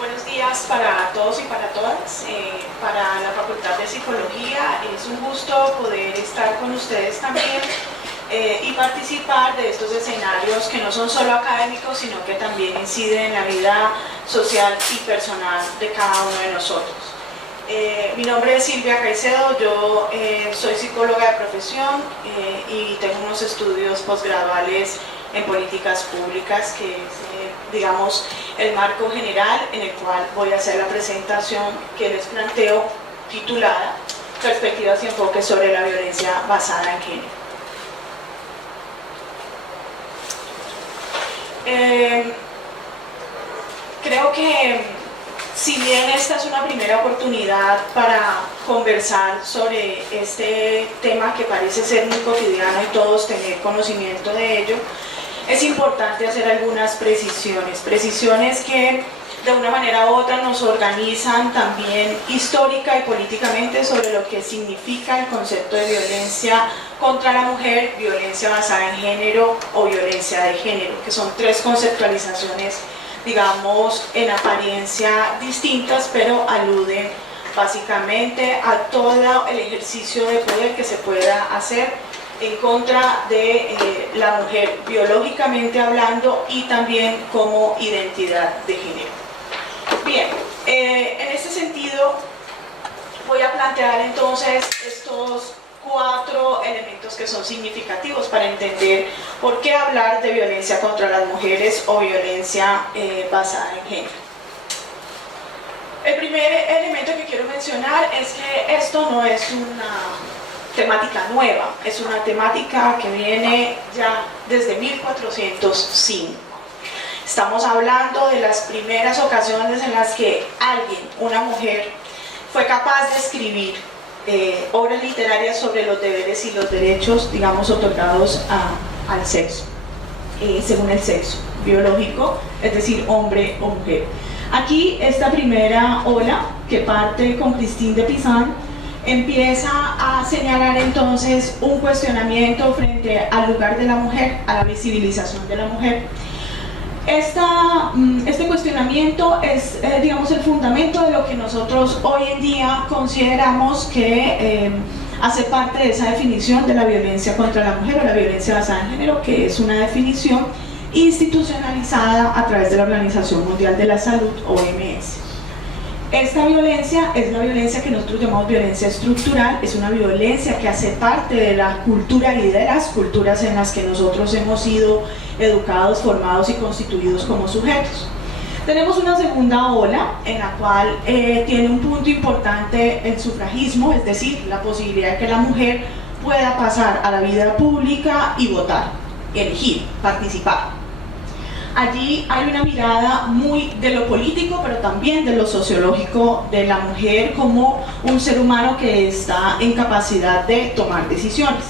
Buenos días para todos y para todas. Para la Facultad de Psicología es un gusto poder estar con ustedes también y participar de estos escenarios que no son solo académicos, sino que también inciden en la vida social y personal de cada uno de nosotros. Mi nombre es Silvia Caicedo, yo soy psicóloga de profesión y tengo unos estudios posgraduales en políticas públicas, que es, digamos, el marco general en el cual voy a hacer la presentación que les planteo, titulada Perspectivas y enfoques sobre la violencia basada en género. Creo que si bien esta es una primera oportunidad para conversar sobre este tema que parece ser muy cotidiano y todos tener conocimiento de ello, es importante hacer algunas precisiones que de una manera u otra nos organizan también histórica y políticamente sobre lo que significa el concepto de violencia contra la mujer, violencia basada en género o violencia de género, que son tres conceptualizaciones, digamos, en apariencia distintas, pero aluden básicamente a todo el ejercicio de poder que se pueda hacer en contra de la mujer biológicamente hablando y también como identidad de género. Bien, en este sentido voy a plantear entonces estos cuatro elementos que son significativos para entender por qué hablar de violencia contra las mujeres o violencia basada en género. El primer elemento que quiero mencionar es que esto no es una temática nueva, es una temática que viene ya desde 1405. Estamos hablando de las primeras ocasiones en las que alguien, una mujer, fue capaz de escribir obras literarias sobre los deberes y los derechos, digamos, otorgados al sexo, según el sexo biológico, es decir, hombre o mujer. Aquí esta primera ola, que parte con Christine de Pizan, empieza a señalar entonces un cuestionamiento frente al lugar de la mujer, a la visibilización de la mujer. Este cuestionamiento es, digamos, el fundamento de lo que nosotros hoy en día consideramos que hace parte de esa definición de la violencia contra la mujer o la violencia basada en género, que es una definición institucionalizada a través de la Organización Mundial de la Salud, OMS. Esta violencia es la violencia que nosotros llamamos violencia estructural, es una violencia que hace parte de la cultura y de las culturas en las que nosotros hemos sido educados, formados y constituidos como sujetos. Tenemos una segunda ola en la cual tiene un punto importante el sufragismo, es decir, la posibilidad de que la mujer pueda pasar a la vida pública y votar, elegir, participar. Allí hay una mirada muy de lo político, pero también de lo sociológico de la mujer como un ser humano que está en capacidad de tomar decisiones.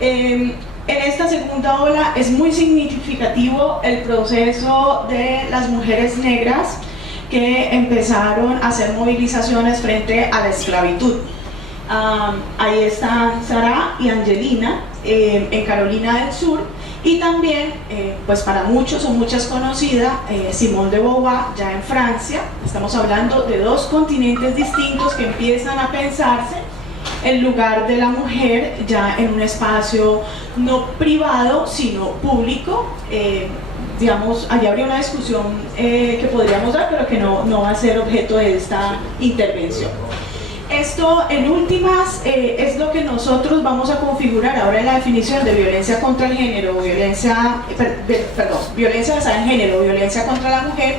En esta segunda ola es muy significativo el proceso de las mujeres negras que empezaron a hacer movilizaciones frente a la esclavitud. Ahí están Sara y Angelina en Carolina del Sur, y también, pues para muchos o muchas conocida, Simone de Beauvoir ya en Francia. Estamos hablando de dos continentes distintos que empiezan a pensarse el lugar de la mujer ya en un espacio no privado sino público. Digamos, allí habría una discusión que podríamos dar, pero que no va a ser objeto de esta intervención. Esto, en últimas, es lo que nosotros vamos a configurar ahora en la definición de violencia contra el género, violencia basada en género, violencia contra la mujer,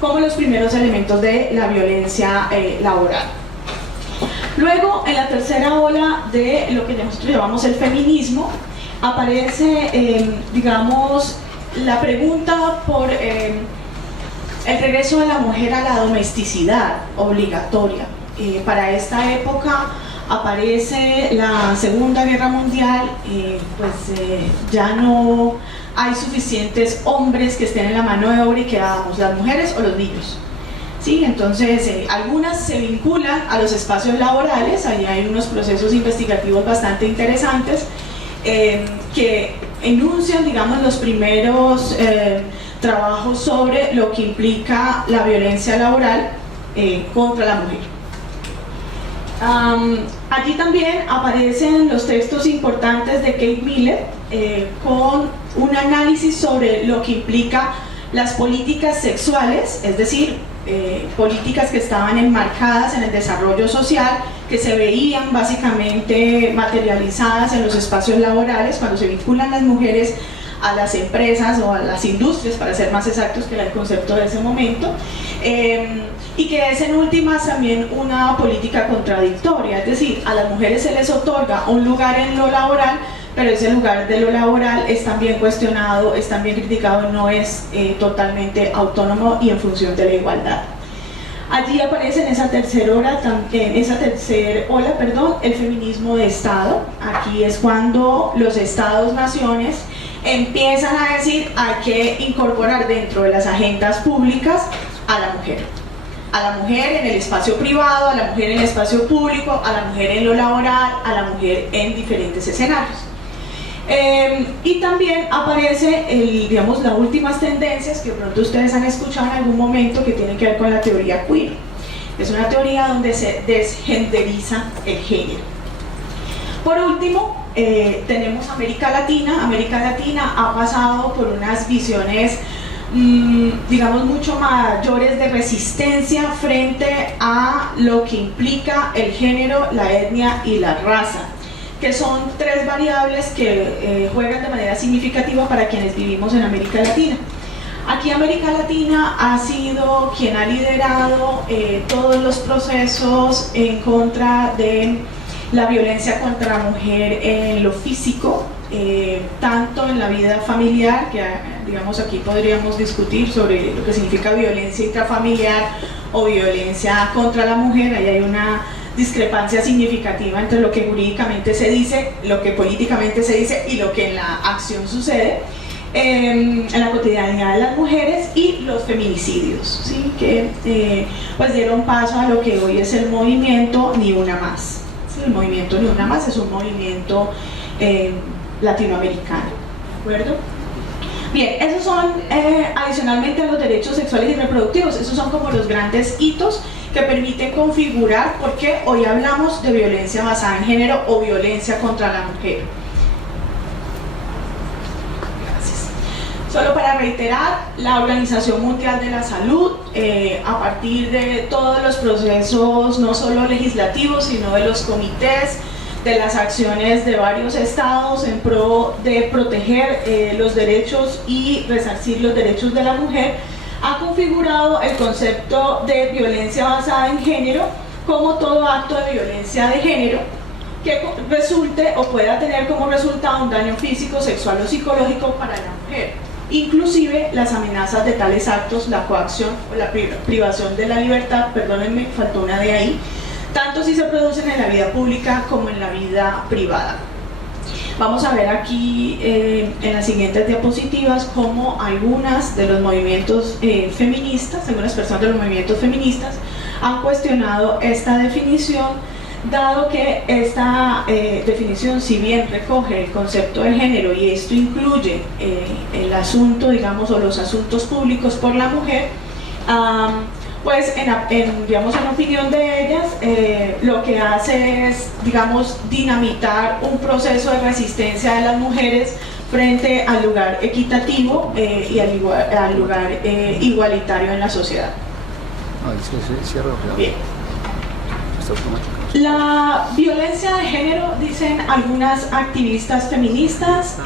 como los primeros elementos de la violencia laboral. Luego, en la tercera ola de lo que nosotros llamamos el feminismo, aparece, digamos, la pregunta por el regreso de la mujer a la domesticidad obligatoria. Para esta época aparece la Segunda Guerra Mundial, ya no hay suficientes hombres que estén en la mano de obra y quedamos las mujeres o los niños. ¿Sí? Entonces, algunas se vinculan a los espacios laborales, allí hay unos procesos investigativos bastante interesantes que enuncian, digamos, los primeros trabajo sobre lo que implica la violencia laboral contra la mujer. Allí también aparecen los textos importantes de Kate Miller con un análisis sobre lo que implica las políticas sexuales, es decir, políticas que estaban enmarcadas en el desarrollo social, que se veían básicamente materializadas en los espacios laborales cuando se vinculan las mujeres a las empresas o a las industrias, para ser más exactos, que era el concepto de ese momento, y que es en últimas también una política contradictoria, es decir, a las mujeres se les otorga un lugar en lo laboral, pero ese lugar de lo laboral es también cuestionado, es también criticado, no es totalmente autónomo y en función de la igualdad. Allí aparece en esa tercera ola, el feminismo de Estado. Aquí es cuando los Estados-naciones empiezan a decir hay que incorporar dentro de las agendas públicas a la mujer. A la mujer en el espacio privado, a la mujer en el espacio público, a la mujer en lo laboral, a la mujer en diferentes escenarios. Y también aparece, digamos, las últimas tendencias que de pronto ustedes han escuchado en algún momento, que tienen que ver con la teoría queer. Es una teoría donde se desgenderiza el género. Por último, tenemos América Latina. América Latina ha pasado por unas visiones, digamos, mucho mayores de resistencia frente a lo que implica el género, la etnia y la raza, que son tres variables que juegan de manera significativa para quienes vivimos en América Latina. Aquí América Latina ha sido quien ha liderado todos los procesos en contra de la violencia contra la mujer en lo físico, tanto en la vida familiar, que digamos aquí podríamos discutir sobre lo que significa violencia intrafamiliar o violencia contra la mujer. Ahí hay una discrepancia significativa entre lo que jurídicamente se dice, lo que políticamente se dice y lo que en la acción sucede en la cotidianidad de las mujeres, y los feminicidios, ¿sí? Que pues dieron paso a lo que hoy es el movimiento Ni Una Más. ¿Sí? El movimiento Ni Una Más es un movimiento latinoamericano, ¿de acuerdo? Bien, esos son, adicionalmente a los derechos sexuales y reproductivos, esos son como los grandes hitos que permiten configurar por qué hoy hablamos de violencia basada en género o violencia contra la mujer. Gracias. Solo para reiterar, la Organización Mundial de la Salud, a partir de todos los procesos, no solo legislativos, sino de los comités, de las acciones de varios estados en pro de proteger los derechos y resarcir los derechos de la mujer, ha configurado el concepto de violencia basada en género como todo acto de violencia de género que resulte o pueda tener como resultado un daño físico, sexual o psicológico para la mujer, inclusive las amenazas de tales actos, la coacción o la privación de la libertad, perdónenme, faltó una de ahí, tanto si se producen en la vida pública como en la vida privada. Vamos a ver aquí en las siguientes diapositivas cómo algunas de los movimientos feministas, algunas personas de los movimientos feministas han cuestionado esta definición, dado que esta definición, si bien recoge el concepto de género y esto incluye el asunto, digamos, o los asuntos públicos por la mujer, pues digamos, en opinión de ellas, lo que hace es, digamos, dinamitar un proceso de resistencia de las mujeres frente al lugar equitativo y al lugar igualitario en la sociedad. Bien. La violencia de género, dicen algunas activistas feministas,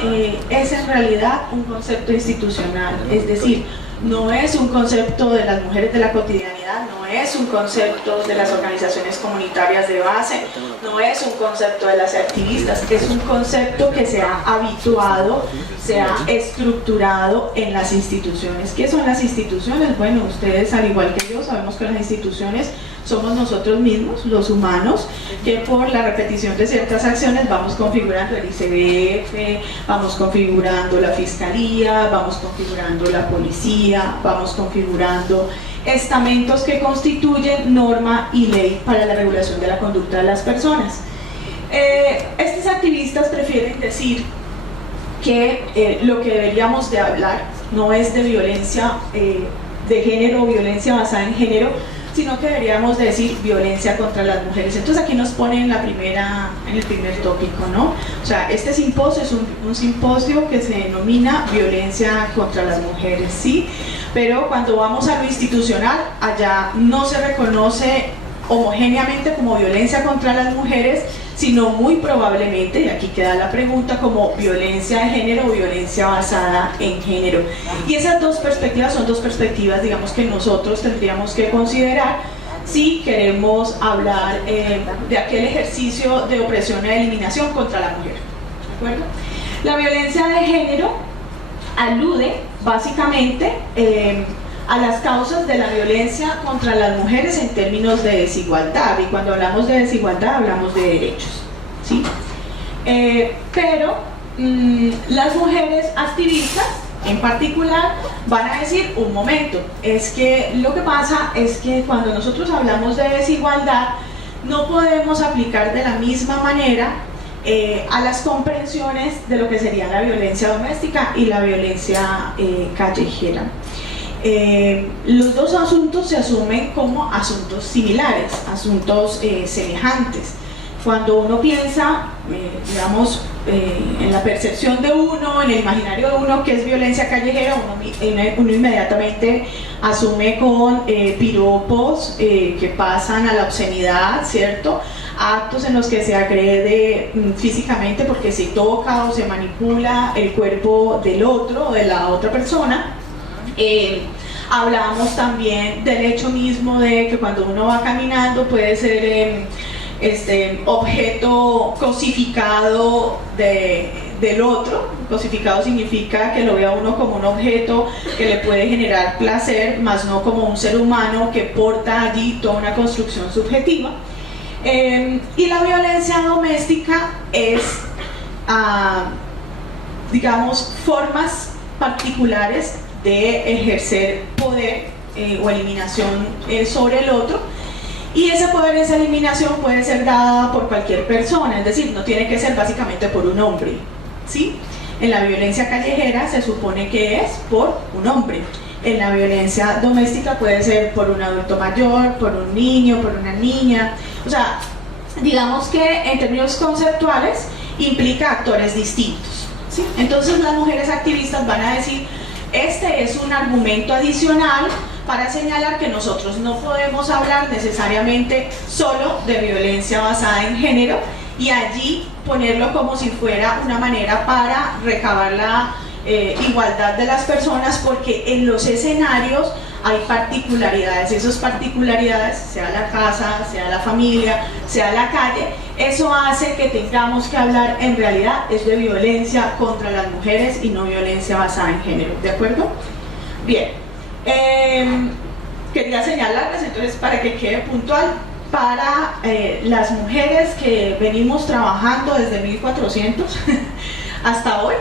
es en realidad un concepto institucional, es decir, no es un concepto de las mujeres de la cotidianidad, no es un concepto de las organizaciones comunitarias de base, no es un concepto de las activistas, es un concepto que se ha habituado, se ha estructurado en las instituciones. ¿Qué son las instituciones? Bueno, ustedes al igual que yo sabemos que las instituciones somos nosotros mismos, los humanos, que por la repetición de ciertas acciones vamos configurando el ICBF, vamos configurando la Fiscalía, vamos configurando la Policía, vamos configurando estamentos que constituyen norma y ley para la regulación de la conducta de las personas. Estos activistas prefieren decir que lo que deberíamos de hablar no es de violencia de género o violencia basada en género, sino que deberíamos decir violencia contra las mujeres. Entonces aquí nos ponen en el primer tópico, ¿no? O sea, este simposio es un simposio que se denomina violencia contra las mujeres, ¿sí? Pero cuando vamos a lo institucional, allá no se reconoce homogéneamente como violencia contra las mujeres, sino muy probablemente, y aquí queda la pregunta, como violencia de género o violencia basada en género. Y esas dos perspectivas son dos perspectivas, digamos, que nosotros tendríamos que considerar si queremos hablar de aquel ejercicio de opresión e eliminación contra la mujer. ¿De acuerdo? La violencia de género alude básicamente a las causas de la violencia contra las mujeres en términos de desigualdad, y cuando hablamos de desigualdad hablamos de derechos, ¿sí? Pero las mujeres activistas en particular van a decir, un momento, es que lo que pasa es que cuando nosotros hablamos de desigualdad no podemos aplicar de la misma manera a las comprensiones de lo que sería la violencia doméstica y la violencia callejera. Los dos asuntos se asumen como asuntos similares, asuntos semejantes. Cuando uno piensa, digamos, en la percepción de uno, en el imaginario de uno que es violencia callejera, uno inmediatamente asume con piropos que pasan a la obscenidad, ¿cierto? Actos en los que se agrede físicamente porque se toca o se manipula el cuerpo del otro o de la otra persona. Hablamos también del hecho mismo de que cuando uno va caminando puede ser objeto cosificado del otro. Cosificado significa que lo vea uno como un objeto que le puede generar placer, más no como un ser humano que porta allí toda una construcción subjetiva. Y la violencia doméstica es, digamos, formas particulares de ejercer poder o eliminación sobre el otro, y ese poder, esa eliminación puede ser dada por cualquier persona, es decir, no tiene que ser básicamente por un hombre, ¿sí? En la violencia callejera se supone que es por un hombre, en la violencia doméstica puede ser por un adulto mayor, por un niño, por una niña, o sea, digamos que en términos conceptuales implica actores distintos, ¿sí? Entonces las mujeres activistas van a decir, este es un argumento adicional para señalar que nosotros no podemos hablar necesariamente solo de violencia basada en género y allí ponerlo como si fuera una manera para recabar la igualdad de las personas, porque en los escenarios hay particularidades, y esas particularidades, sea la casa, sea la familia, sea la calle, eso hace que tengamos que hablar en realidad es de violencia contra las mujeres y no violencia basada en género, ¿de acuerdo? Bien, quería señalarles entonces para que quede puntual, para las mujeres que venimos trabajando desde 1400 hasta hoy,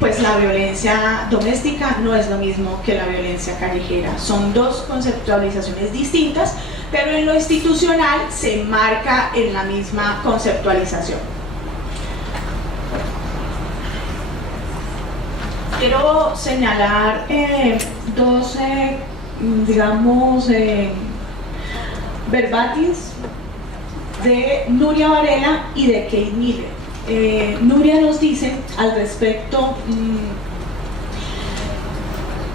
pues la violencia doméstica no es lo mismo que la violencia callejera, son dos conceptualizaciones distintas, pero en lo institucional se enmarca en la misma conceptualización. Quiero señalar dos, digamos, verbatims de Nuria Varela y de Kate Miller. Nuria nos dice al respecto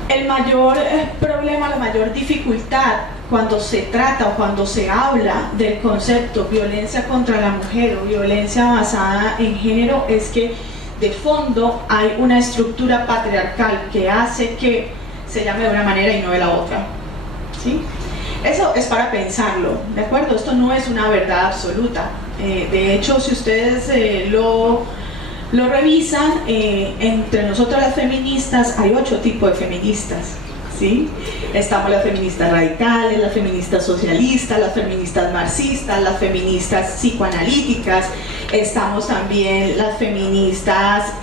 el mayor problema, la mayor dificultad cuando se trata o cuando se habla del concepto violencia contra la mujer o violencia basada en género es que de fondo hay una estructura patriarcal que hace que se llame de una manera y no de la otra, ¿sí? Eso es para pensarlo, ¿de acuerdo? Esto no es una verdad absoluta. De hecho, si ustedes lo revisan, entre nosotras las feministas hay 8 tipos de feministas, ¿sí? Estamos las feministas radicales, las feministas socialistas, las feministas marxistas, las feministas psicoanalíticas, estamos también las feministas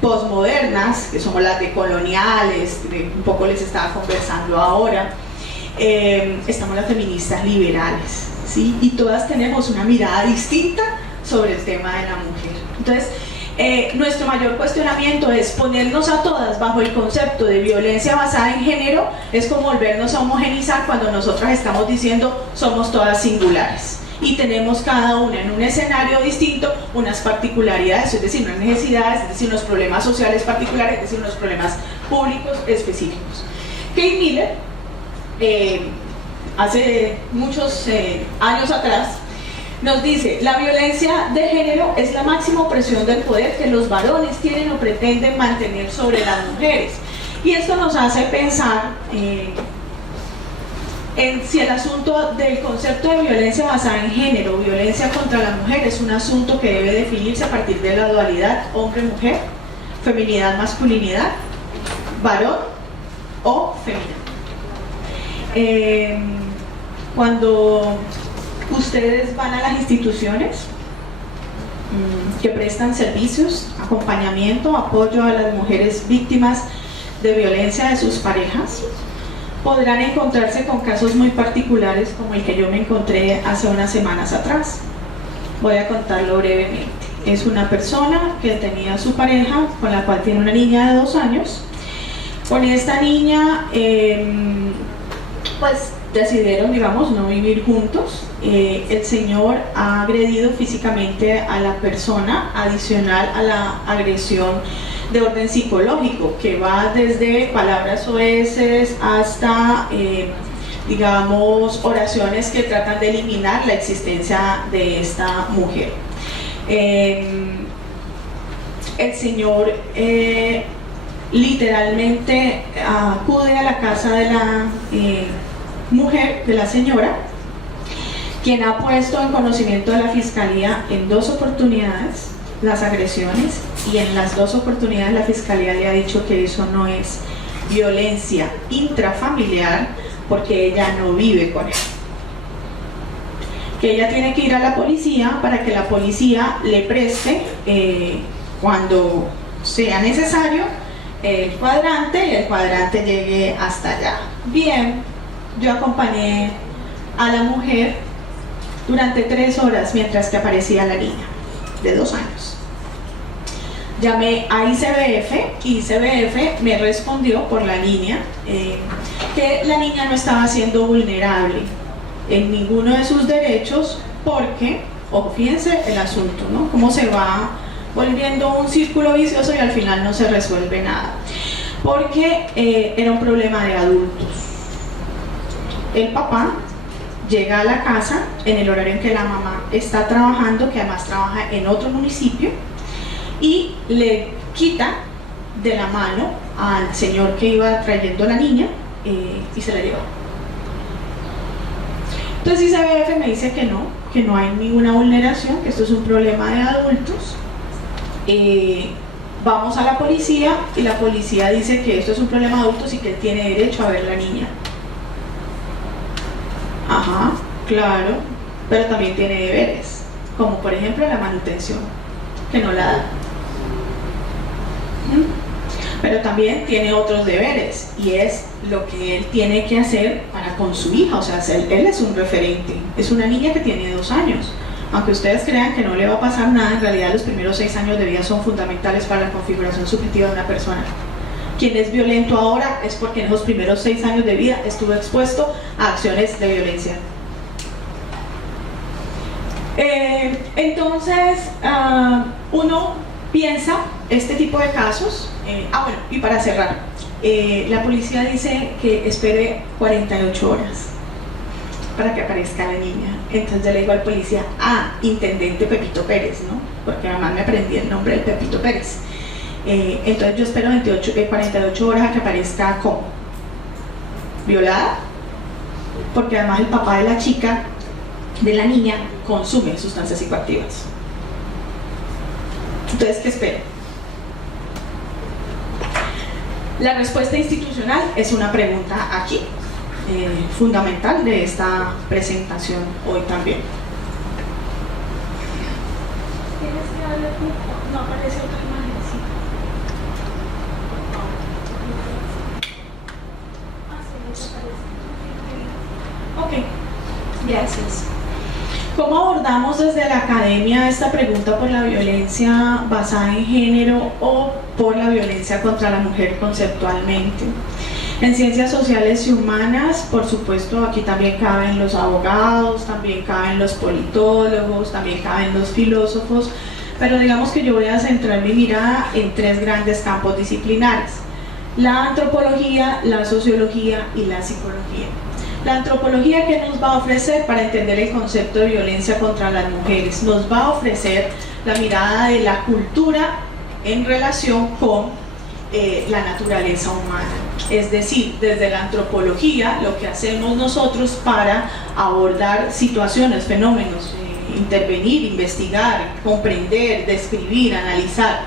posmodernas, que somos las decoloniales, un poco les estaba conversando ahora. Estamos las feministas liberales, ¿sí? Y todas tenemos una mirada distinta sobre el tema de la mujer. Entonces, Nuestro mayor cuestionamiento es ponernos a todas bajo el concepto de violencia basada en género, es como volvernos a homogenizar cuando nosotras estamos diciendo somos todas singulares y tenemos cada una en un escenario distinto unas particularidades, es decir, unas necesidades, es decir, unos problemas sociales particulares, es decir, unos problemas públicos específicos. Kate Miller, hace muchos años atrás, nos dice: la violencia de género es la máxima opresión del poder que los varones tienen o pretenden mantener sobre las mujeres. Y esto nos hace pensar en si el asunto del concepto de violencia basada en género, violencia contra la mujer, es un asunto que debe definirse a partir de la dualidad hombre-mujer, feminidad-masculinidad, varón o femenino. Cuando ustedes van a las instituciones que prestan servicios, acompañamiento, apoyo a las mujeres víctimas de violencia de sus parejas, podrán encontrarse con casos muy particulares como el que yo me encontré hace unas semanas atrás. Voy a contarlo brevemente. Es una persona que tenía su pareja, con la cual tiene una niña de 2 años. Con esta niña, pues decidieron, digamos, no vivir juntos. El señor ha agredido físicamente a la persona, adicional a la agresión de orden psicológico, que va desde palabras soeces hasta, digamos, oraciones que tratan de eliminar la existencia de esta mujer. El señor literalmente acude a la casa de la mujer, de la señora, quien ha puesto en conocimiento de la fiscalía en 2 oportunidades las agresiones, y en las 2 oportunidades la fiscalía le ha dicho que eso no es violencia intrafamiliar porque ella no vive con él, que ella tiene que ir a la policía para que la policía le preste, cuando sea necesario, el cuadrante, y el cuadrante llegue hasta allá. Bien, yo acompañé a la mujer durante 3 horas mientras que aparecía la niña de 2 años. Llamé a ICBF y ICBF me respondió por la niña que la niña no estaba siendo vulnerable en ninguno de sus derechos porque, ojo, fíjense el asunto, ¿no? Cómo se va volviendo un círculo vicioso y al final no se resuelve nada. Porque era un problema de adultos. El papá llega a la casa en el horario en que la mamá está trabajando, que además trabaja en otro municipio, y le quita de la mano al señor que iba trayendo a la niña y se la lleva. Entonces ICBF me dice que no hay ninguna vulneración, que esto es un problema de adultos. Vamos a la policía y la policía dice que esto es un problema de adultos y que él tiene derecho a ver la niña. Ajá, claro, pero también tiene deberes, como por ejemplo la manutención, que no la da. Pero también tiene otros deberes, y es lo que él tiene que hacer para con su hija. O sea, él es un referente, es una niña que tiene 2 años. Aunque ustedes crean que no le va a pasar nada, en realidad los primeros 6 años de vida son fundamentales para la configuración subjetiva de una persona. Quien es violento ahora es porque en esos primeros 6 años de vida estuvo expuesto a acciones de violencia. Entonces, uno piensa este tipo de casos. Bueno, y para cerrar, la policía dice que espere 48 horas para que aparezca la niña. Entonces yo le digo al policía: intendente Pepito Pérez, ¿no? Porque además me aprendí el nombre del Pepito Pérez. Entonces yo espero 48 horas a que aparezca como violada, porque además el papá de la chica, de la niña, consume sustancias psicoactivas. Entonces, ¿qué espero? La respuesta institucional es una pregunta aquí, fundamental de esta presentación hoy también. ¿Tienes que darle punto? No aparece otra imagen. Ok, gracias. ¿Cómo abordamos desde la academia esta pregunta por la violencia basada en género o por la violencia contra la mujer conceptualmente? En ciencias sociales y humanas, por supuesto, aquí también caben los abogados, también caben los politólogos, también caben los filósofos, pero digamos que yo voy a centrar mi mirada en tres grandes campos disciplinares: la antropología, la sociología y la psicología. La antropología, ¿qué nos va a ofrecer para entender el concepto de violencia contra las mujeres? Nos va a ofrecer la mirada de la cultura en relación con la naturaleza humana. Es decir, desde la antropología, lo que hacemos nosotros para abordar situaciones, fenómenos, intervenir, investigar, comprender, describir, analizar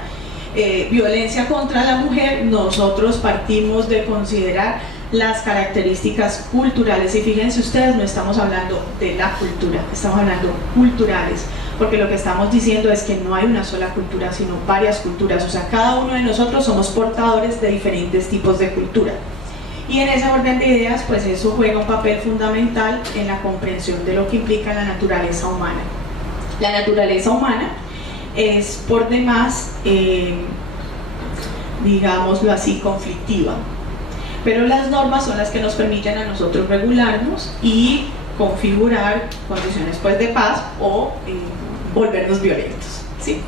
violencia contra la mujer, nosotros partimos de considerar las características culturales. Y fíjense ustedes, no estamos hablando de la cultura, estamos hablando culturales, porque lo que estamos diciendo es que no hay una sola cultura, sino varias culturas. O sea, cada uno de nosotros somos portadores de diferentes tipos de cultura. Y en ese orden de ideas, pues eso juega un papel fundamental en la comprensión de lo que implica la naturaleza humana. La naturaleza humana es por demás, digámoslo así, conflictiva. Pero las normas son las que nos permiten a nosotros regularnos y configurar condiciones, pues, de paz o volvernos violentos, ¿sí?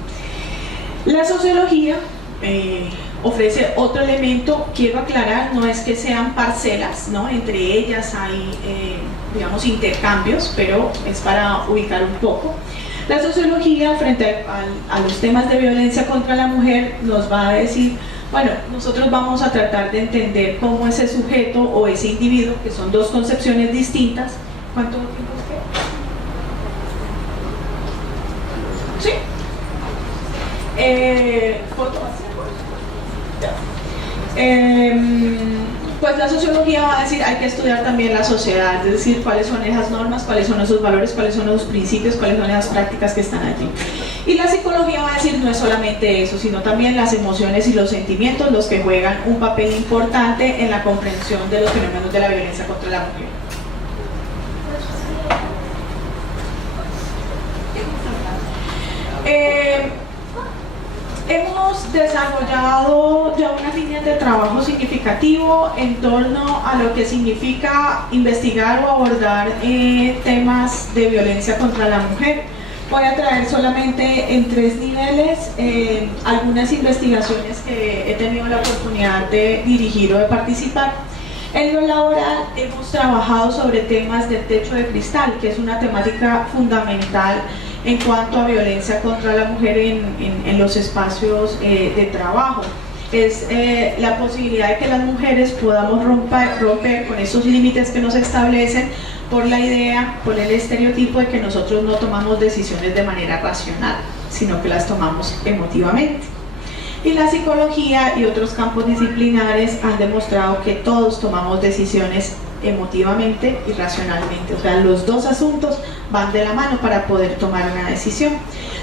La sociología ofrece otro elemento. Quiero aclarar, no es que sean parcelas, ¿no? Entre ellas hay, digamos, intercambios, pero es para ubicar un poco. La sociología, frente a los temas de violencia contra la mujer, nos va a decir: bueno, nosotros vamos a tratar de entender cómo ese sujeto o ese individuo, que son dos concepciones distintas. ¿Cuánto tiempo es que? Sí. Pues la sociología va a decir: hay que estudiar también la sociedad, es decir, cuáles son esas normas, cuáles son esos valores, cuáles son los principios, cuáles son esas prácticas que están allí. Y la psicología va a decir: no es solamente eso, sino también las emociones y los sentimientos los que juegan un papel importante en la comprensión de los fenómenos de la violencia contra la mujer. Hemos desarrollado ya una línea de trabajo significativo en torno a lo que significa investigar o abordar temas de violencia contra la mujer. Voy a traer solamente en tres niveles algunas investigaciones que he tenido la oportunidad de dirigir o de participar. En lo laboral hemos trabajado sobre temas del techo de cristal, que es una temática fundamental en cuanto a violencia contra la mujer en los espacios de trabajo. Es la posibilidad de que las mujeres podamos romper con esos límites que nos establecen por la idea, por el estereotipo de que nosotros no tomamos decisiones de manera racional, sino que las tomamos emotivamente. Y la psicología y otros campos disciplinares han demostrado que todos tomamos decisiones emotivamente y racionalmente. O sea, los dos asuntos van de la mano para poder tomar una decisión.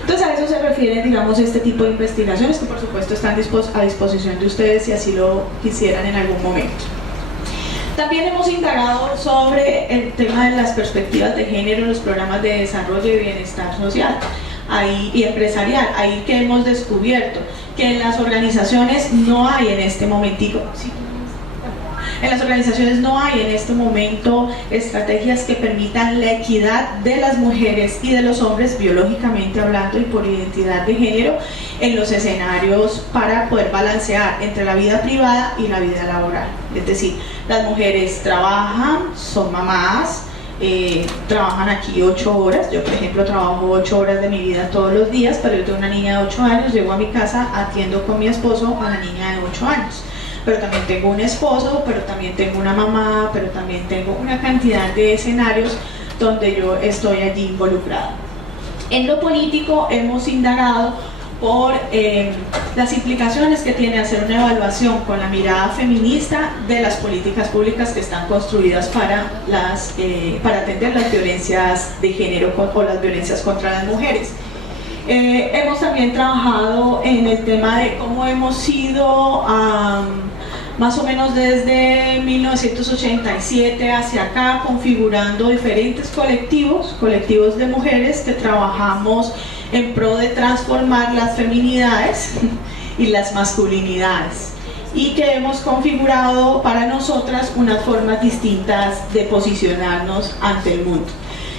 Entonces a eso se refieren, digamos, este tipo de investigaciones, que por supuesto están a disposición de ustedes si así lo quisieran en algún momento. También hemos indagado sobre el tema de las perspectivas de género en los programas de desarrollo y bienestar social y empresarial. Ahí que hemos descubierto que en las organizaciones no hay en este momentico, en las organizaciones no hay en este momento estrategias que permitan la equidad de las mujeres y de los hombres, biológicamente hablando y por identidad de género, en los escenarios para poder balancear entre la vida privada y la vida laboral. Es decir, las mujeres trabajan, son mamás, trabajan aquí 8 horas. Yo, por ejemplo, trabajo 8 horas de mi vida todos los días, pero yo tengo una niña de 8 años, llego a mi casa, atiendo con mi esposo a la niña de 8 años. Pero también tengo un esposo, pero también tengo una mamá, pero también tengo una cantidad de escenarios donde yo estoy allí involucrada. En lo político hemos indagado por las implicaciones que tiene hacer una evaluación con la mirada feminista de las políticas públicas que están construidas para atender las violencias de género o las violencias contra las mujeres. Hemos también trabajado en el tema de cómo hemos ido más o menos desde 1987 hacia acá, configurando diferentes colectivos de mujeres que trabajamos en pro de transformar las feminidades y las masculinidades, y que hemos configurado para nosotras unas formas distintas de posicionarnos ante el mundo.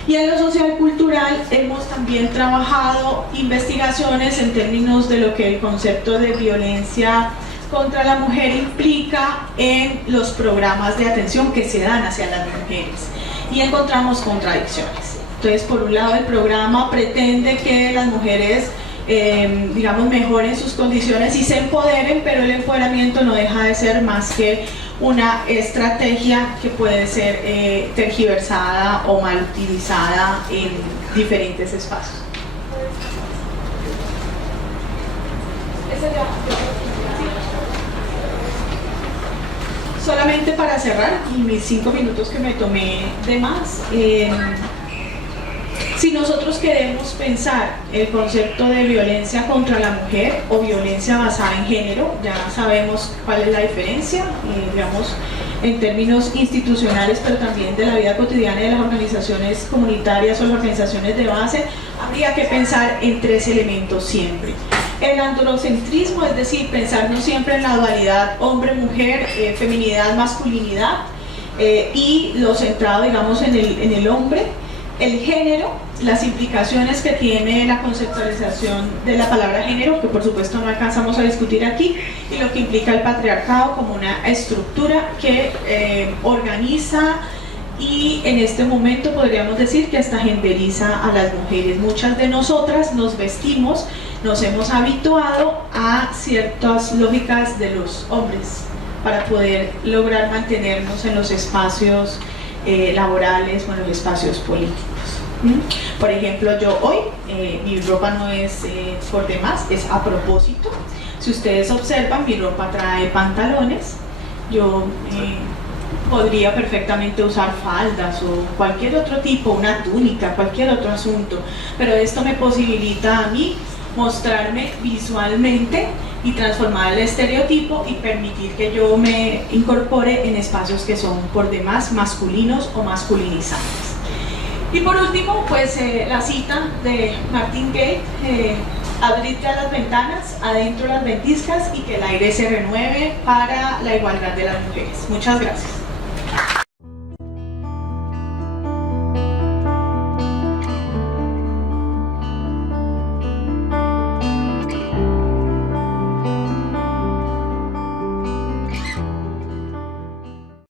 Y en lo social cultural hemos también trabajado investigaciones en términos de lo que el concepto de violencia contra la mujer implica en los programas de atención que se dan hacia las mujeres, y encontramos contradicciones. Entonces, por un lado, el programa pretende que las mujeres digamos, mejoren sus condiciones y se empoderen, pero el empoderamiento no deja de ser más que una estrategia que puede ser tergiversada o mal utilizada en diferentes espacios. Solamente para cerrar, y mis 5 minutos que me tomé de más, si nosotros queremos pensar el concepto de violencia contra la mujer o violencia basada en género, ya sabemos cuál es la diferencia, digamos, en términos institucionales, pero también de la vida cotidiana de las organizaciones comunitarias o las organizaciones de base, habría que pensar en 3 elementos siempre. El androcentrismo, es decir, pensar no siempre en la dualidad hombre-mujer, feminidad, masculinidad, y lo centrado, digamos, en el hombre. El género, las implicaciones que tiene la conceptualización de la palabra género, que por supuesto no alcanzamos a discutir aquí, y lo que implica el patriarcado como una estructura que organiza y en este momento podríamos decir que hasta genderiza a las mujeres. Muchas de nosotras nos vestimos, nos hemos habituado a ciertas lógicas de los hombres para poder lograr mantenernos en los espacios laborales o en los espacios políticos. Por ejemplo, yo hoy, mi ropa no es por demás, es a propósito. Si ustedes observan, mi ropa trae pantalones. Yo podría perfectamente usar faldas o cualquier otro tipo, una túnica, cualquier otro asunto, pero esto me posibilita a mí mostrarme visualmente y transformar el estereotipo y permitir que yo me incorpore en espacios que son por demás masculinos o masculinizantes. Y por último, pues la cita de Martin Gate, abrirte a las ventanas, adentro las ventiscas y que el aire se renueve para la igualdad de las mujeres. Muchas gracias.